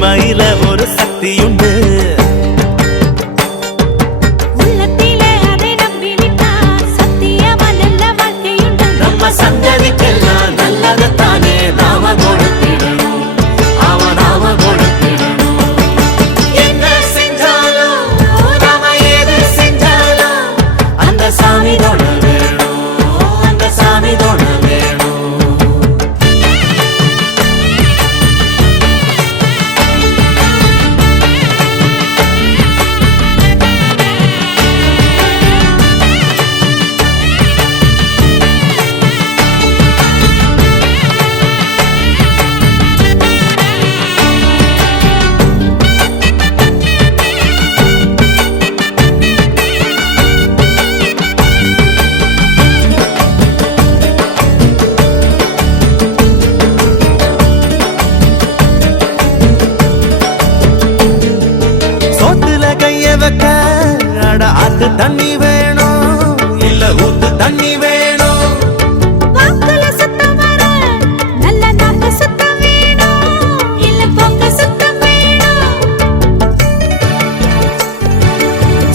உண்மையில ஒரு சக்தி உண்டு. உள்ளத்திலே அதை நம்பி நின்னா சத்தியமா நல்ல வாழ்க்கையுண்டு. நம்ம சந்ததிக்கெல்லாம் நல்லதைத்தானே நாம கொடுத்திடணும். நாம கொடுத்திடணும். என்ன செஞ்சாலும் நாம எது செஞ்சாலும் அந்த சாமி தொட வேணும். அந்த சாமி தொட வேணும். ஆத்து தண்ணி வேணும் இல்ல ஊத்து தண்ணி வேணும். வாக்குல சுத்தம் வர நல்ல நாக்கு சுத்தம் வேணும் இல்ல பொங்க சுத்தம் வேணும்.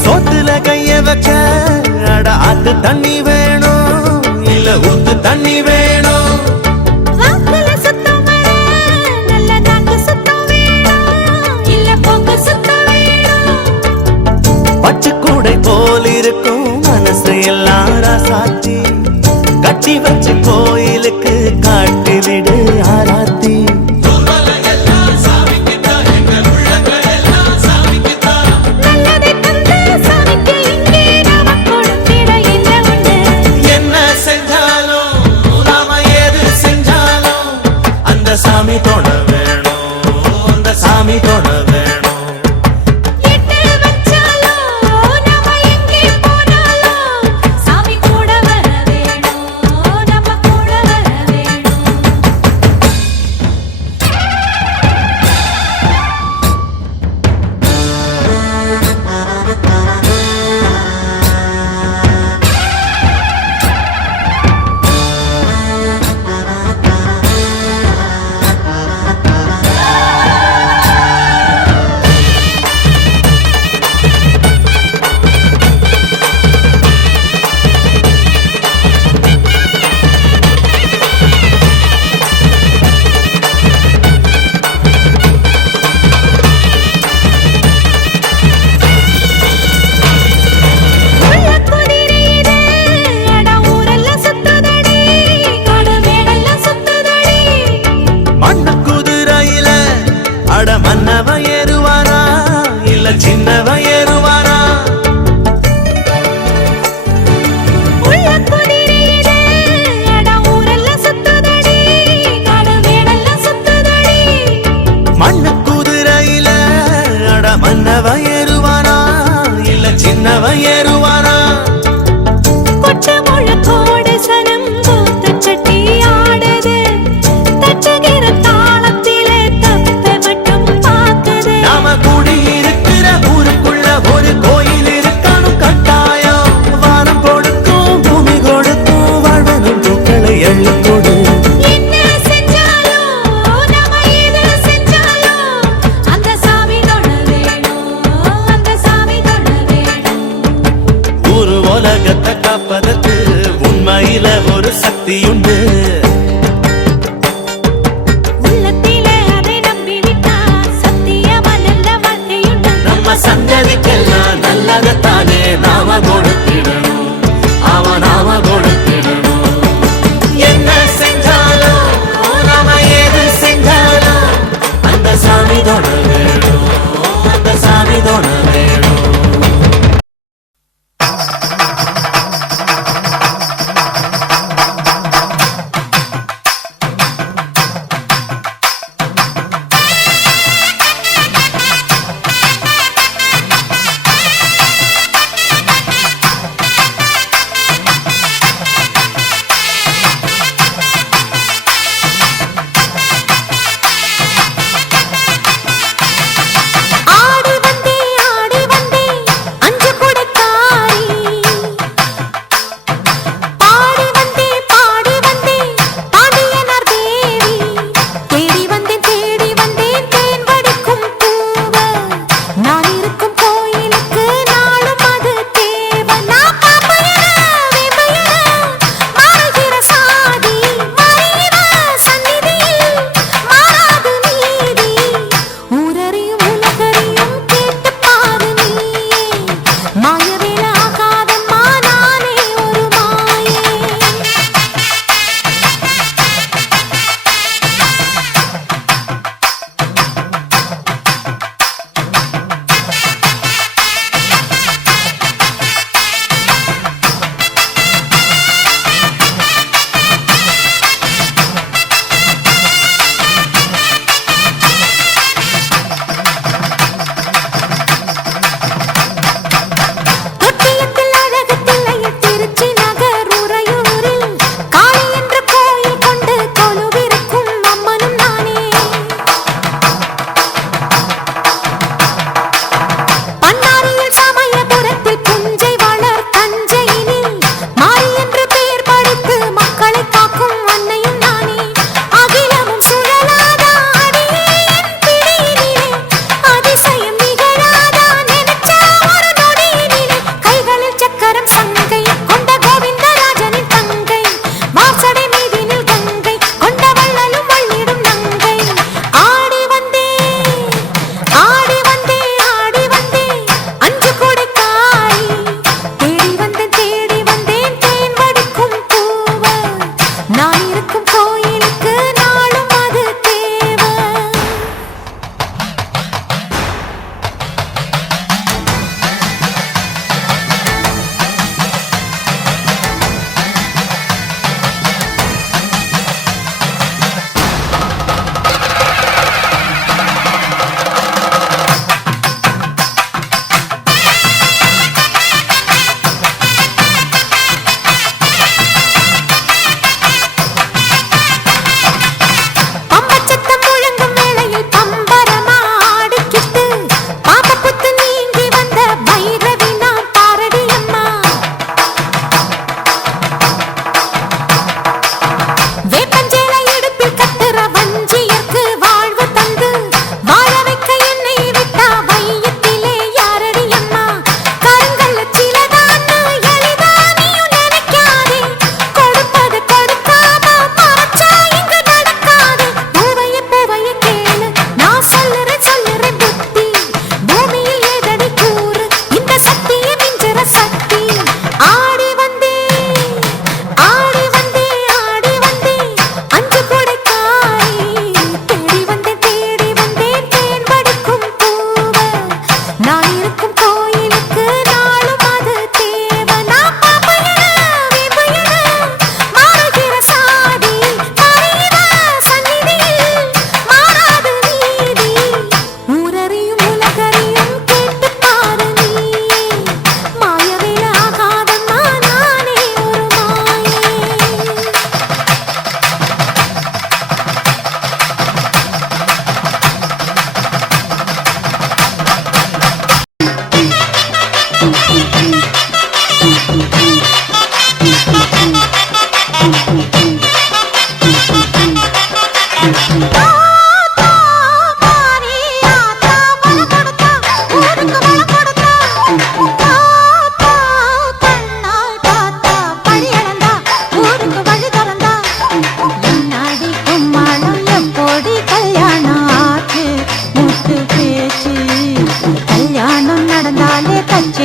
சோத்துல கைய வச்ச அட ஆத்து தண்ணி வேணும் இல்ல ஊத்து தண்ணி வேணும். வாக்குல சுத்தம் வர நல்ல நாக்கு சுத்தம் வேணும் இல்ல பொங்க சுத்தம் வேணும். பச்சைக்கூடை போல் இருக்கும் மனசு எல்லாம் ராசாத்தி கட்டி வச்சு கோயிலுக்கு காட்டி விடு ஆராத்தி. நல்லதை தந்து சாமிக்கு இங்கே நாம கொடுத்திட என்ன உண்டு. என்ன செஞ்சாலும் நாம எது செஞ்சாலும் அந்த சாமி தொட வேணும். அந்த சாமி தொட வேணும். எட்டு வச்சாலும் நாம எங்கே போனாலும் சாமி கூட வர வேணும். நம்ம கூட வர வேணும். மன்னவ ஏறுவானா இல்ல சின்னவ ஏறுவானா. உள்ள குதிரையிலே அட ஊரெல்லாம் சுத்துதடி காடு மேடெல்லாம் சுத்துதடி. மண்ணு குதிரையில அட மன்னவ ஏறுவானா இல்ல சின்னவ ஏறுவானா. கொச்ச முழக்கோடு சனம் கூத்து சட்டி ஆடுது தச்சுகிற தாளத்திலே தப்ப மட்டும் பார்க்குது. நாம கூடி இருக்கிற ஊரு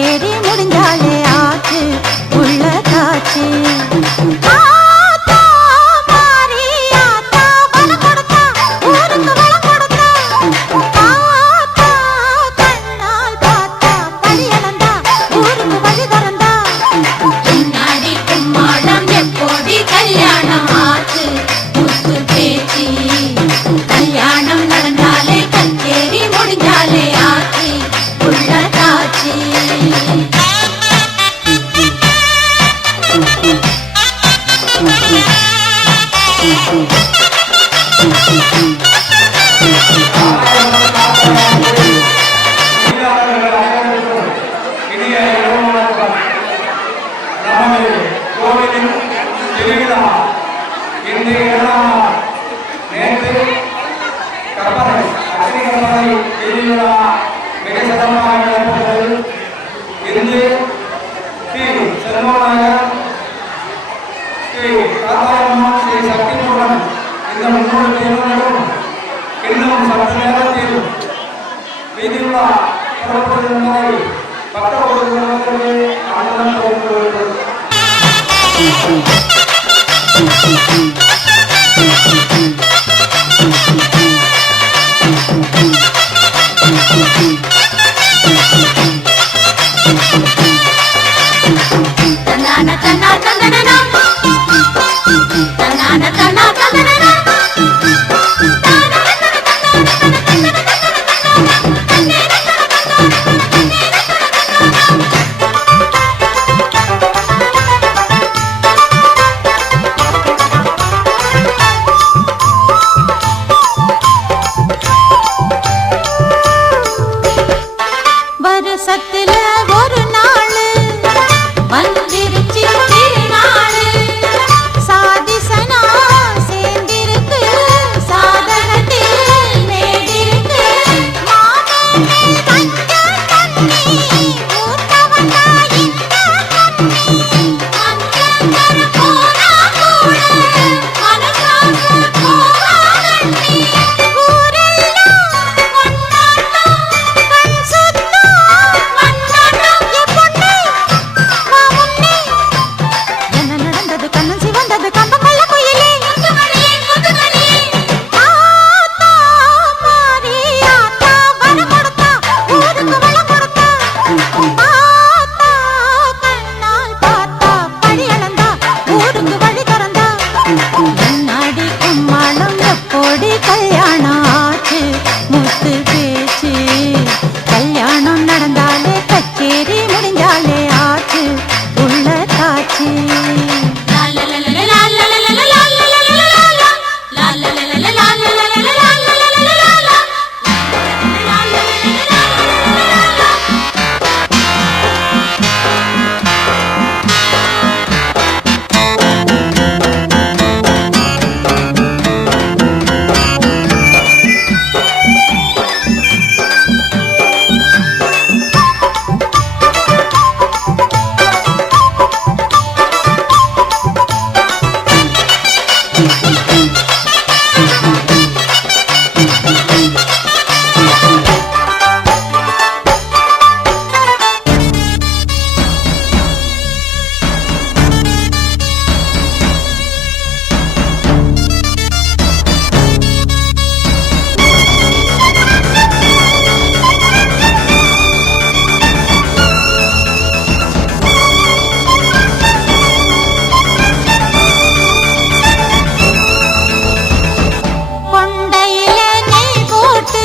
கச்சேரி முடிஞ்சாலே ஆச்சு உள்ள காச்சு வருஷத்துல ஒரு நாள் வந்திருச்சு திருநாள் சாதிசனா சேர்ந்திருக்கு சாதனத்தில் நேடிருக்கு மாமனே கஞ்ச தண்ணி ஊத்தவண்டா இந்த தண்ணி அஞ்சங்கர போனா கூட மனசாக போகாதண்ணி ஊரெல்லாம் கொண்டாட்டம் கண் சுத்தம் வந்தாட்டம் எப்பொண்ணே மாமுன்னே என்ன நடந்தது கண்ணன் சிவந்தது கம்பங்கள்ள குயிலே முத்துமணியே ஆத்தா மாறி ஆத்தா வர கொடுத்தா ஊருக்கு வளம் கொடுத்தா ஆத்தா கண்ணால் பார்த்தா பழி அளந்தா ஊருக்கு வழி திறந்தா முன்னாடி கும்மாளம் எப்போடி கல்யாணம் ஆச்சு முத்து பேச்சு கல்யாணம் நடந்தாலே கச்சேரி முடிஞ்சாலே ஆச்சு உள்ள காட்சி கொண்டையில நெய் போட்டு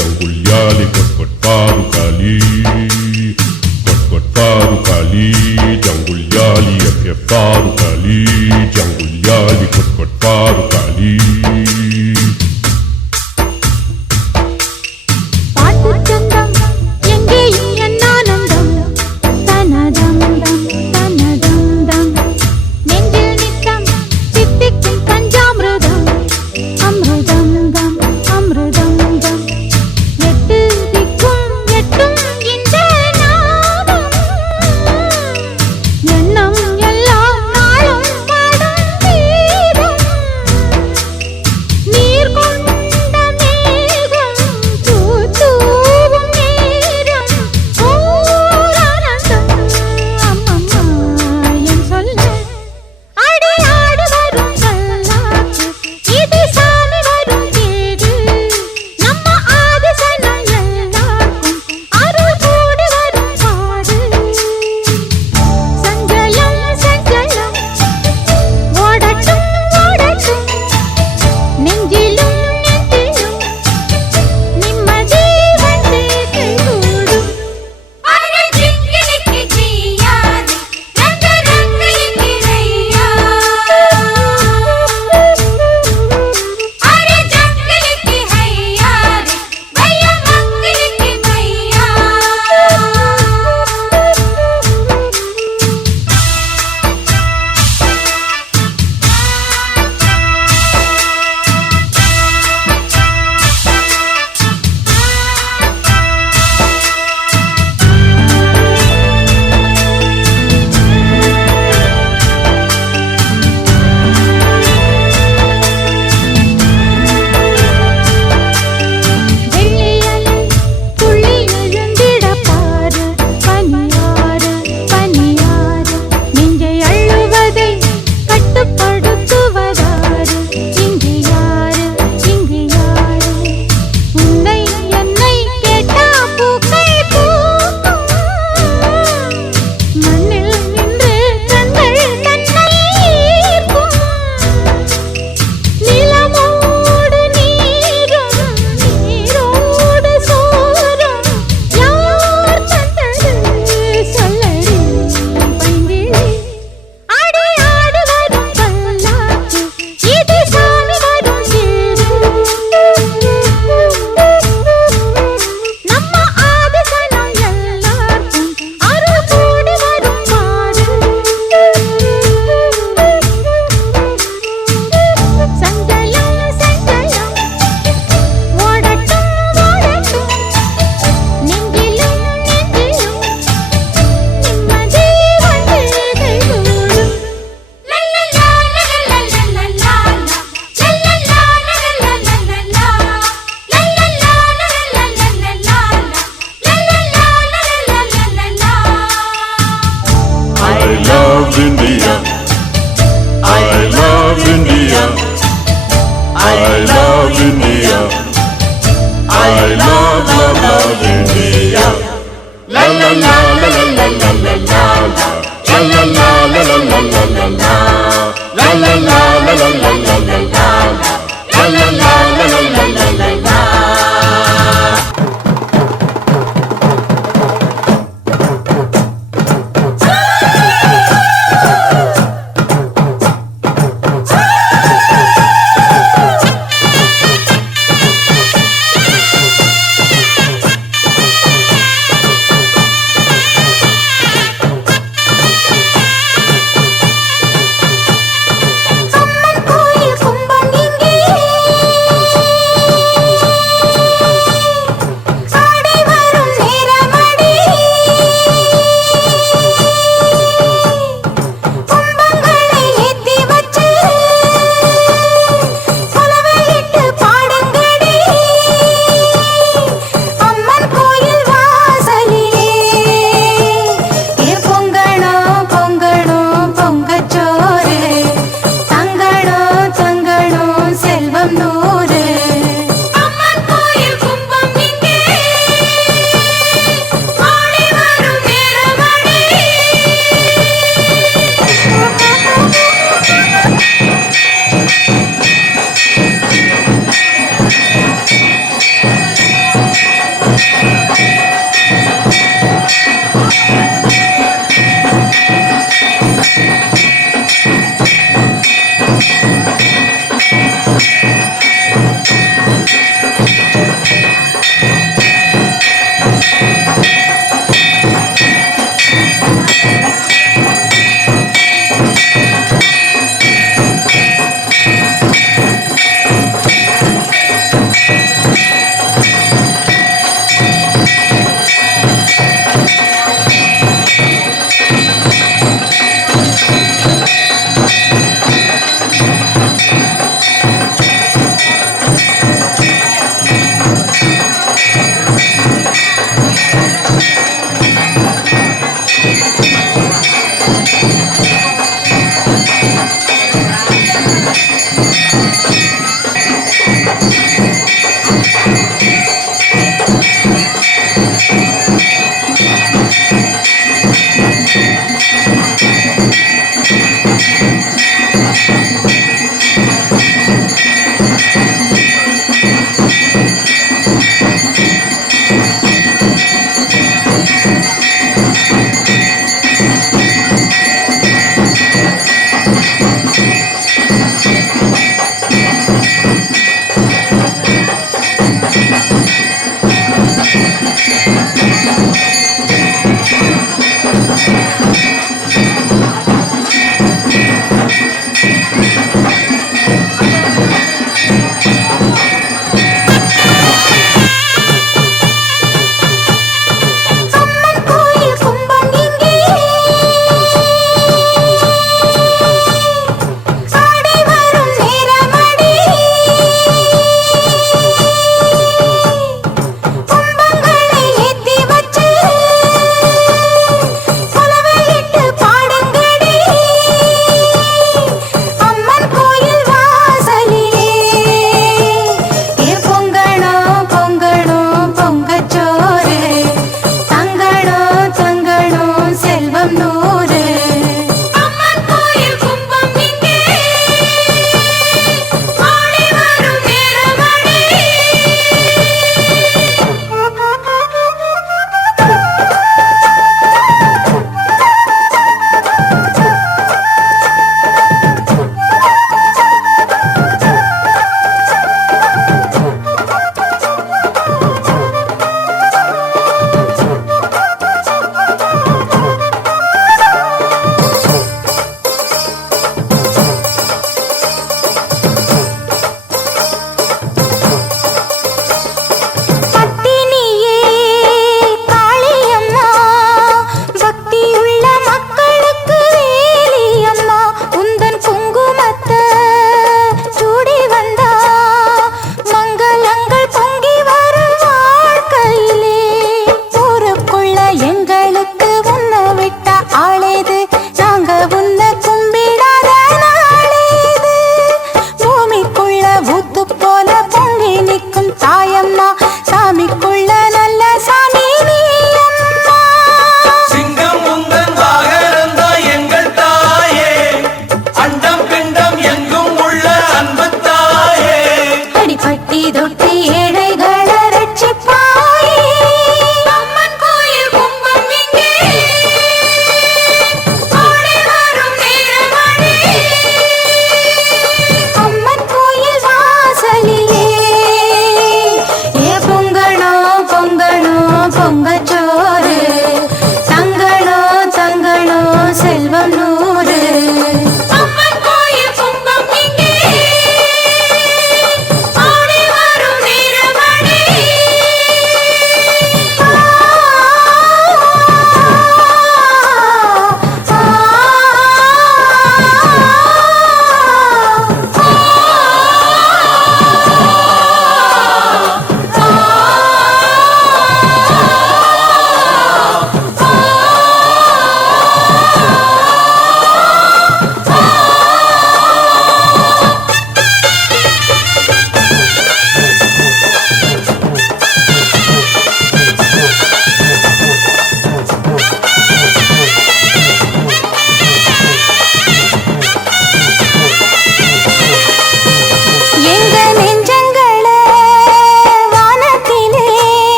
janggulyali kot paru kali kot paru kali janggulyali ep paru kali janggulyali kot paru kali பாட்டு சந்தம் எங்கேயும் என் ஆனந்தம் தனதம் தம் தனதம் தம் நெஞ்சில் நித்தம் சித்திக்கும் பஞ்சாமிர்தம் அமிர்தம் தம் அமிர்தம் தம் எட்டு திக்கும்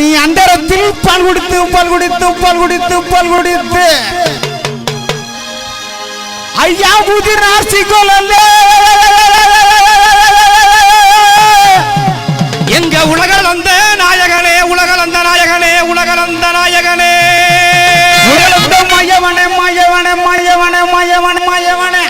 நீ அந்தரத்தில் பால் குடித்து பால் குடித்து பால் குடித்து பால் குடித்து ஐயா புதினார் சிக்கோலல்ல எங்க உலகளந்த நாயகனே உலகளந்த நாயகனே உலகளந்த நாயகனே மயவனே மயவனே மயவனே மயவனே மயவனே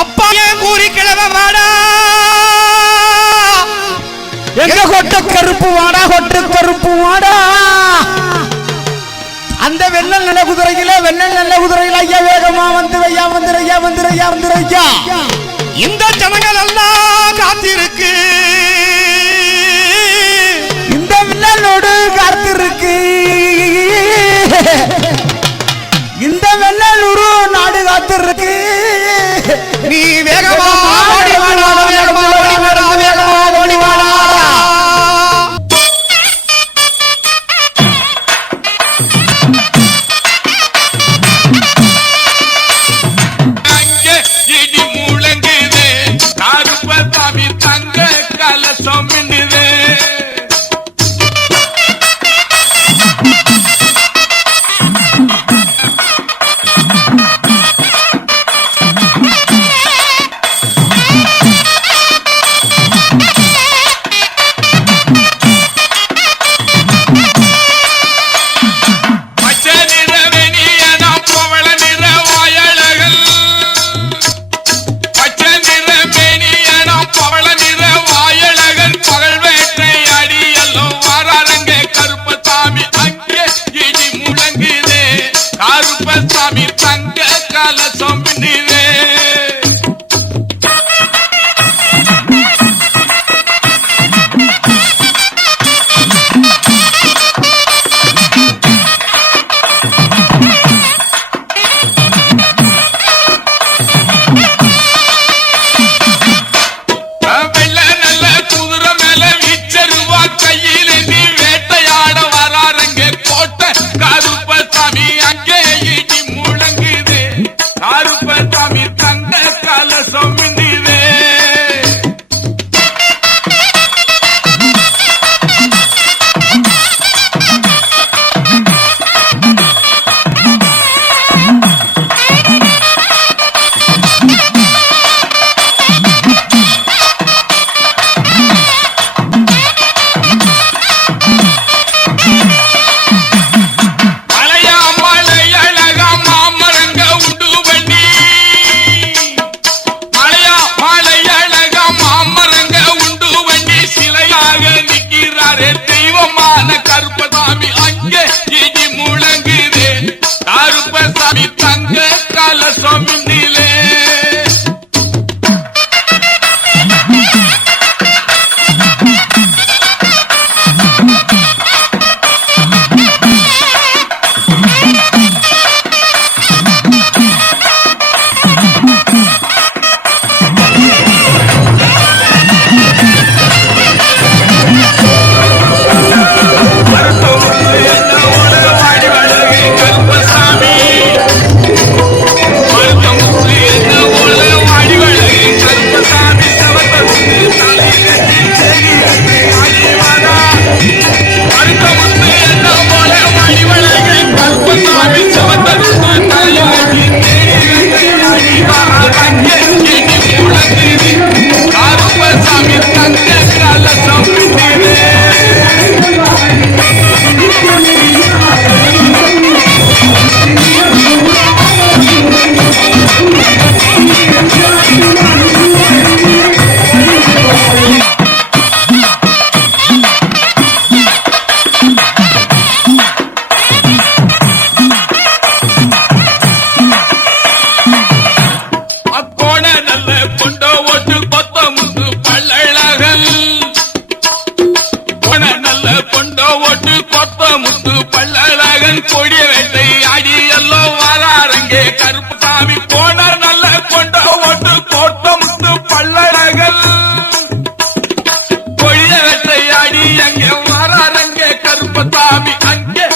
அப்பா ஏன் கூறி கிழவ வாடா எங்க கொட்ட கருப்பு வாடா கொட்ட கருப்பு வாடா அந்த வெண்ணல் நல்ல குதிரையில ஐயா வேகமா வந்து ஐயா வந்து ஐயா வந்து ஐயா வந்து ஐயா இந்த ஜனங்கள் எல்லாம் காத்திருக்கு இந்த வெண்ணலோடு காத்திருக்கு இந்த வெண்ணலூரு நாடு காத்திருக்கு நீ வேகமா ஓடி வாடா வேகமா ஓடி வாடா வேகமா ஓடி வாடா அங்கே இடி முழங்குது கருப்பசாமி தங்க கலசம் மின்னுது கருப்பசாமி தங்க கலசம் மின்னுது கருப்பசாமி அங்கே இடி முழங்குது கருப்பசாமி தங்க கலசம் மின்னிலே கொடிய வேட்டை ஆடி எல்லாம் வாராரங்கே கருப்பசாமி போனார் நல்ல கொண்ட ஓட்டு கோட்ட முத்து பல்லழகல் கொடிய வேட்டை ஆடி அங்கே வாராரங்கே கருப்பசாமி அங்கே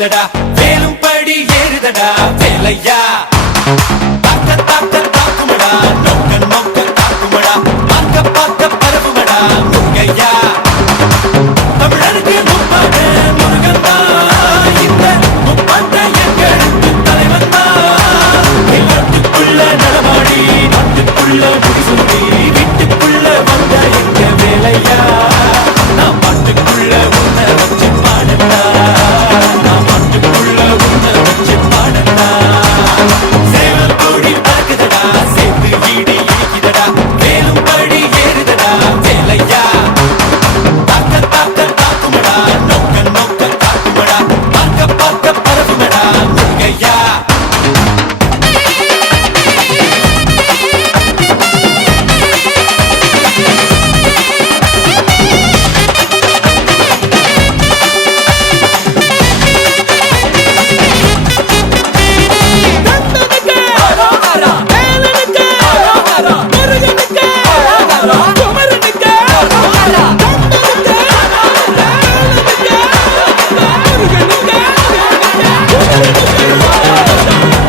இழுக்குதடா வேலும் படி ஏறுதடா வேலையா தாக்க தாக்க தாக்குமடா நோக்க நோக்க தாக்குமடா பார்க்க பார்க்க பரவுமடா முருகையா தமிழருக்கு முப்பாடு முருகன் தான் இந்த முப்பாட்டை எங்களுக்கு தலைவன் தான் நாட்டுக்குள்ள நடமாடி நாட்டுக்குள்ள முடிசூடி வீட்டுக்குள்ள வந்த எங்க வேலையா நான் பாட்டுக்குள்ள உன்னை வச்சு பாடட்டா நான் பாட்டுக்குள்ள உன்னை வச்சு பாடட்டா சேவல் கோடி பறக்குதடா சேர்த்து ஈடு இடிக்குதடா வேலும் படி ஏறுதடா வேலையா தாக்க தாக்க தாக்குமடா நோக்க நோக்க தாக்குமடா பார்க்க பார்க்க பரவுமடா முருகையா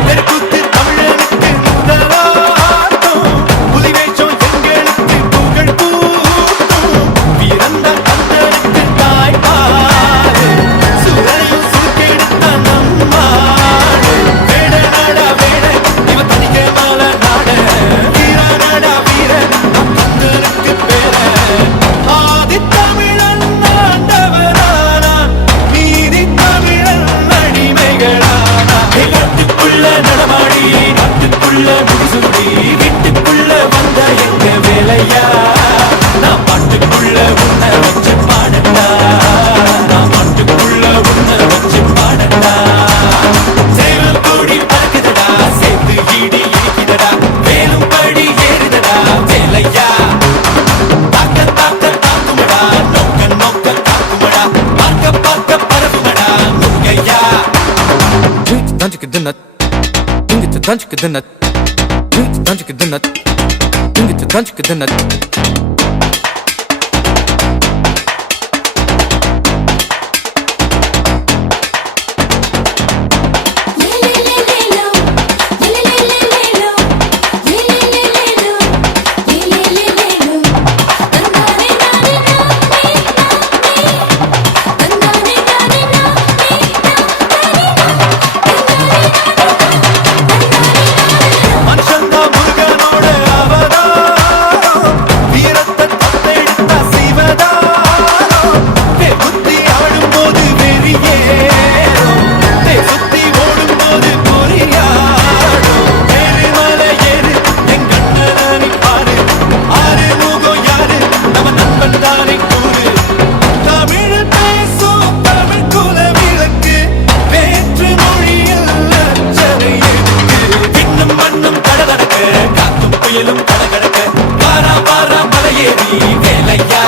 தெருக்கூத்து தமிழனுக்கு முதலாட்டம் புலிவேஷம் எங்களுக்கு புகழ் கூட்டும் பிறந்த கந்தனுக்கு தாய்ப்பாடு சுரனையும் சுருக்கெடுத்த நம்மாடு வேட நாடா வேட இவ தனிக்க மால நாட வீர நாடா வீர நம் கந்தனுக்கு பேர ஆதி தமிழன் ஆண்டவரானா நீதி தமிழன் அடிமைகளானா நாட்டுக்குள்ள நடமாடி நாட்டுக்குள்ள முடிசூடி வீட்டுக்குள்ள வந்த எங்க வேலையா நான் பாட்டுக்குள்ள உன்னை வச்சு பாடட்டா நான் பாட்டுக்குள்ள உன்னை வச்சு பாடட்டா சேவல் கோடி பறக்குதடா சேர்த்து ஈடு இடிக்குதடா வேலும் படி ஏறுதடா வேலையா தாக்க தாக்க தாக்குமடா நோக்க நோக்க தாக்குமடா பார்க்க பார்க்க பரவுமடா முருகையா மனுஷந்தா முருகனோட அவதாரம் வீரத்தை தத்தெடுத்த சிவதாரம் புத்தி ஆடும் போது வெறியேறும் சுத்தி ஓடும் போது பொறியாடும் ஏறுமலை ஏறு என் கண்ணனை பாரு ஆறு முகம் யாரு நம்ம நண்பன் தானே கூறு தமிழ் பேசும் தமிழ் குல விளக்கு வேற்று மொழியில் அச்சனை எதுக்கு இன்னும் மண்ணும் கடகடக்க காத்தும் புயலும் கடகடக்க வாரா வாரா மலையேறி வேலையா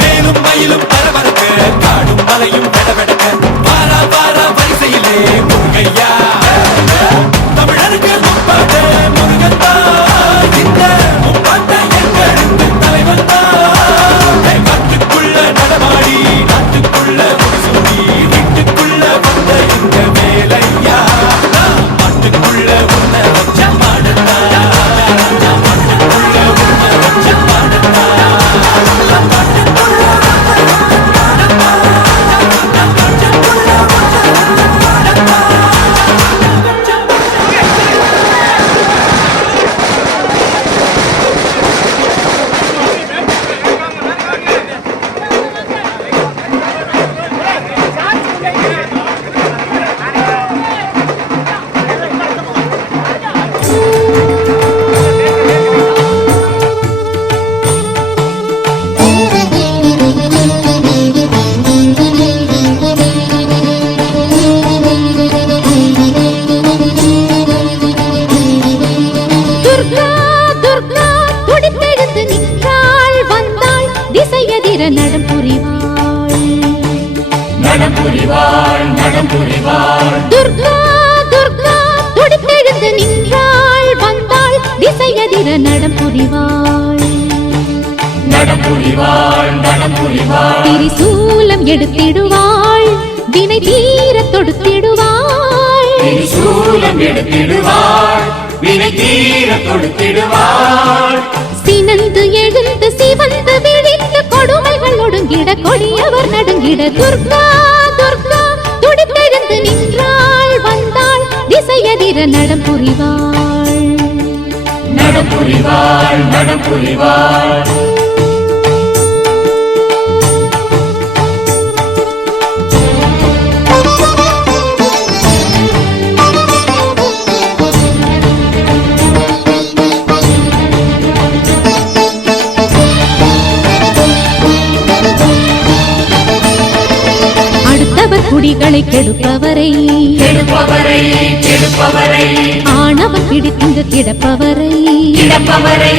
வேலும் மயிலும் பரபரக்க காடும் மலையும் கடகடக்க வாரா வாரா வரிசையிலே முருகையா தமிழருக்கு முப்பாட்ட முருகன் தான் இந்த முப்பாட்ட எங்களுக்கு தலைவன் தான் காட்டுக்குள்ள நடமாடி நாட்டுக்குள்ள முடிசூடி வீட்டுக்குள்ள வந்த எங்க வேலையா நான் பாட்டுக்குள்ள உன்னை வச்ச பாடட்டா நான் பாட்டுக்குள்ள உன்னை வச்ச பாடட்டா நான் பாட்டுக்குள்ள துர்கா துர்கா துடித்தெழுந்து நின்றாள் வந்தாள் திசையதிர நடம் புரிவாள் துர்கா துர்கா துடித்தெழுந்து நின்றாள் வந்தாள் திசையதிர நடம் புரிவாள் திரிசூலம் எடுத்திடுவாள் வினை தீர எடுத்திடுவாள் வினை தீர கொடுத்திடுவாள் சினந்து எழுந்து சிவந்து விழித்து கொடுமைகள் ஒடுங்கிட கொடியவர் நடுங்கிட துர்கா துர்கா துடித்தெழுந்து நின்றாள் வந்தாள் திசையதிர நடம் புரிவாள் நடம் புரிவாள் நடம் புரிவாள் குடிகளை கெடுப்பவரை கெடுப்பவரை கெடுப்பவரை ஆணவம் பிடித்திங்கு கிடப்பவரை கிடப்பவரை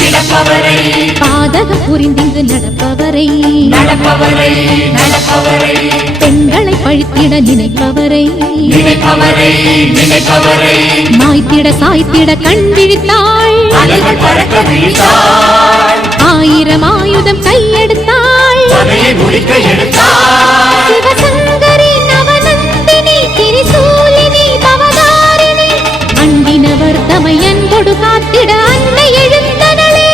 கிடப்பவரை பாதகம் புரிந்திங்கு நடப்பவரை நடப்பவரை நடப்பவரை பெண்களை பழித்திட நினைப்பவரை நினைப்பவரை நினைப்பவரை மாய்த்திட சாய்த்திட கண் விழித்தாள் அலைகள் பறக்க விழித்தாள் ஆயிரம் ஆயுதம் கையெடுத்தாள் பகையை முடிக்க எடுத்தாள் சிவசங்கரி நவநந்தினி திரிசூலினி பவதாரிணி அண்டினவர் தமையன் கொடு காத்திட அன்னை எழுந்தனளே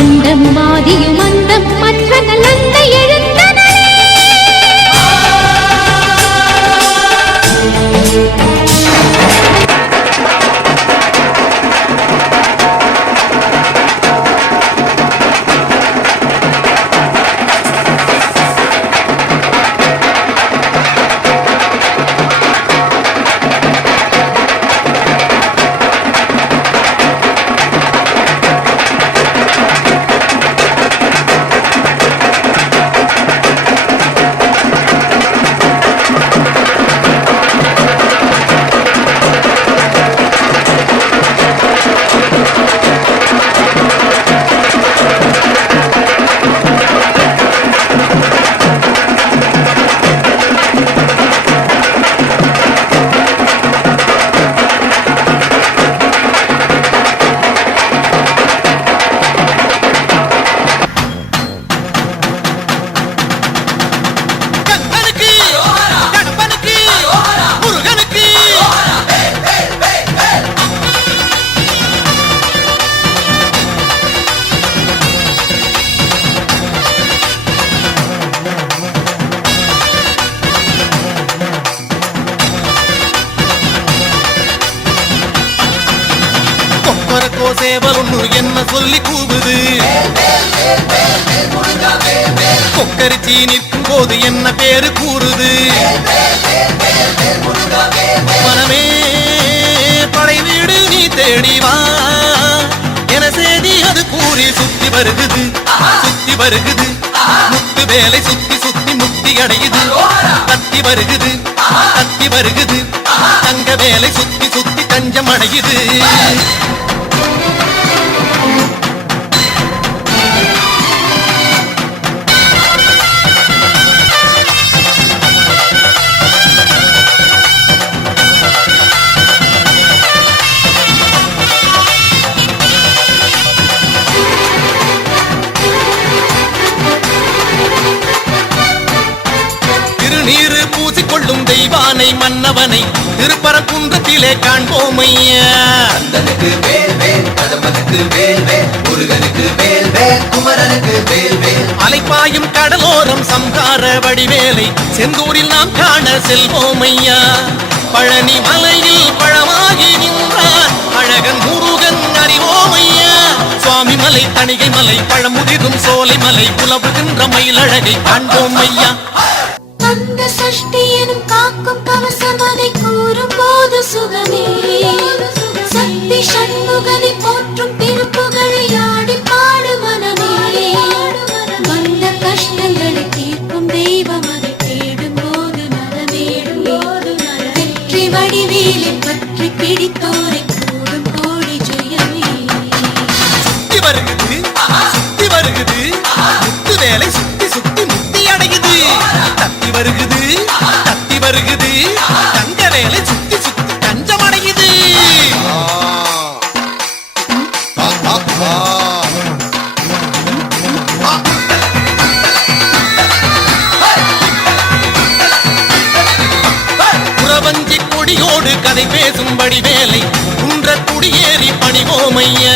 அண்டமும் ஆதியும் அந்தம் மற்ற நல்லந்தை எழுந்தனளே என்ன சொல்லி கூவுது கொக்கரிச்சி நிற்கும் போது என்ன பேரு கூறுது மனமே படை வீடு நீ தேடிவா என செய்தி அது கூறி சுத்தி வருகுது சுத்தி வருகுது முத்து வேலை சுத்தி சுத்தி முக்தி அடையுது கத்தி வருகுது கத்தி வருகுது தங்க வேலை சுத்தி சுத்தி தஞ்சம் அடையுது திருநீரு பூசிக்கொள்ளும் தெய்வானை மன்னவனை திருப்பரங்குன்றத்திலே காண்போமையா கந்தனுக்கு வேல் வேல் கடம்பனுக்கு வேல் வேல் முருகனுக்கு வேல் வேல் குமரனுக்கு வேல் வேல் அலைப்பாயும் கடலோரம் சம்ஹார வடிவேலை செந்தூரில் நாம் காண செல்வோமையா பழனி மலையில் பழமாகி நின்றார் அழகன் முருகன் அறிவோமையா சுவாமி மலை தணிகை மலை பழமுதிரும் சோலை மலை உலவுகின்ற மயிலழகை காண்போமையா அந்த சஷ்டி எனும் காக்கும் கவசம் அதை கூறும் போது சுகமே சக்தி சண்முகனை போற்றும் திருப்புகழை ஆடி பாடு மனமே வந்த கஷ்டங்களை தீர்க்கும் தெய்வம் அதை தேடும் போது நலமேடும் வெற்றி வடிவேலை பற்றி பிடித்தோரை கூடும் கோடி ஜெயமே சுத்தி வருகுது சுத்தி வருகுது முத்து வேலை சுத்தி சுத்தி முக்தி அடையுது தத்தி வருகுது தத்தி வருகுது தங்க வேலை சுத்தி சுத்தி தஞ்சம் அடையுது கதை பேசும்படி வேலை குன்ற குடியேறி பணிவோமையா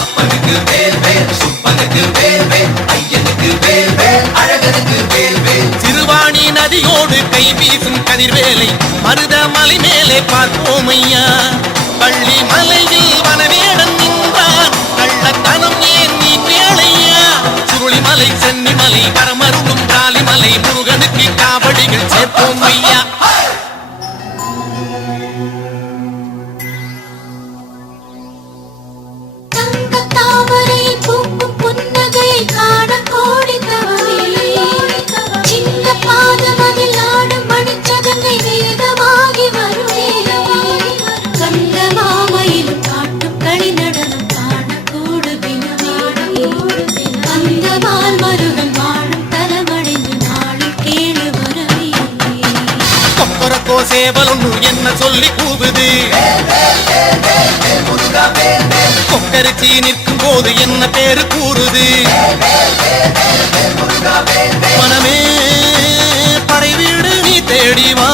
அப்பனுக்கு வேல் வேல் சுப்பனுக்கு வேல் வேல் ஐயனுக்கு வேல் வேல் அழகனுக்கு வேல் வேல் சிறுவாணி நதியோடு கை வீசும் கதிர்வேலை மருதமலை மேலே பார்ப்போமையா பள்ளி மலையில் வனவேடன் நின்றான் கள்ளத்தனம் ஏன் நீ கேளையா சுருளிமலை சென்னிமலை வரமருளும் காளிமலை முருகனுக்கு காவடிகள் சேர்ப்போம் ஐயா தங்க தாமரை பூக்கும் புன்னகை காண கோடி தவமே சின்ன பாதமதில் ஆடும் மணிச்சதங்கை வேகமாகி வருமே கந்த மாமையிலும் காட்டும் களி நடனம் காண கூடுதினமே அந்த மால் மருகன் வாழும் தலமடைந்து நாளும் கேளு வரவே கொப்பரக்கோ சேவல் ஒண்ணு என்ன சொல்லி கூவுது முருகா வேல் வேல் கொக்கரிச்சி நிற்கும் போது என்ன பேரு கூறுது முருகா வேல் வேல் மனமே படை வீடு நீ தேடி வா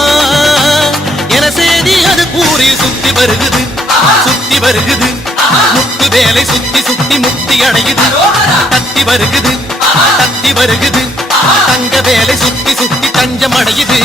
என செய்தி அது கூறி சுத்தி வருகுது முத்து வேலை சுத்தி சுத்தி முக்தி அடையுது தத்தி வருகுது தங்க வேலை சுத்தி சுத்தி தஞ்சம் அடையுது